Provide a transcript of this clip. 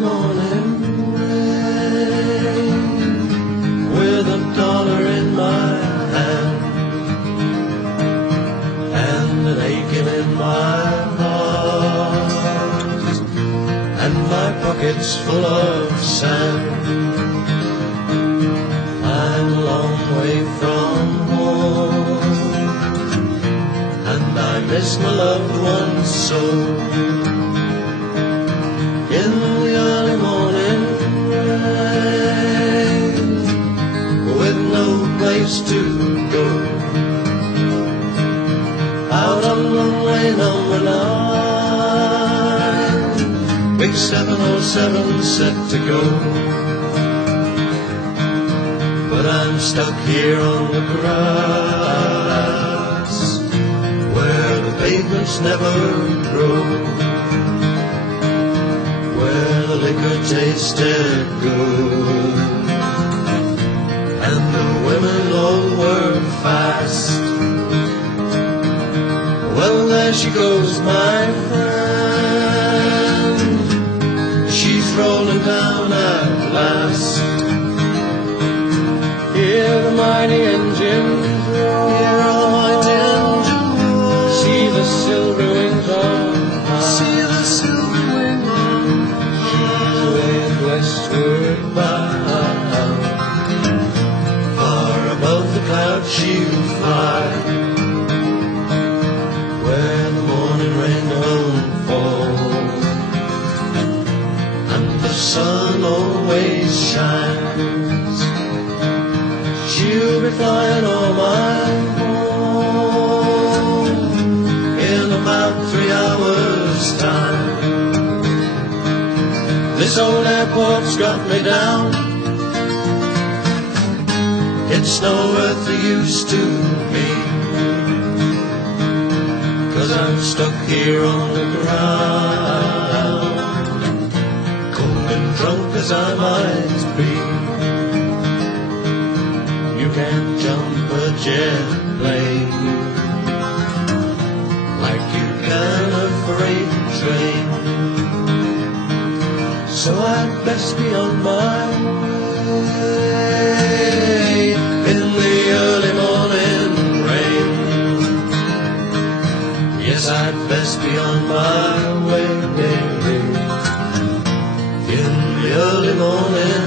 morning rain, with $1 in my hand and an aching in my heart, and my pockets full of sand. I'm a long way from home, and I miss my loved ones so. In the early morning rain, with no place to go, out on one-way number 9, big 707 set to go. But I'm stuck here on the grass, where the pavements never grow, where the liquor tasted good, and the women all were fast. Well, there she goes, my friend, she's rolling down at last. Hear the mighty engines roar, hear the mighty engines roar. See the silver wings on high, see the silver wings on high. She's away westward bound, far above the clouds she'll fly, where the morning rain won't fall, and the sun always shines. She'll be flying all my home in about 3 hours' time. This old airport's got me down. It's no earthly use to me, 'cause I'm stuck here on the ground, cold and drunk as I might be. You can't jump a jet plane like you can a freight train, so I'd best be on my way in the early morning rain. Yes, I'd best be on my way in the early morning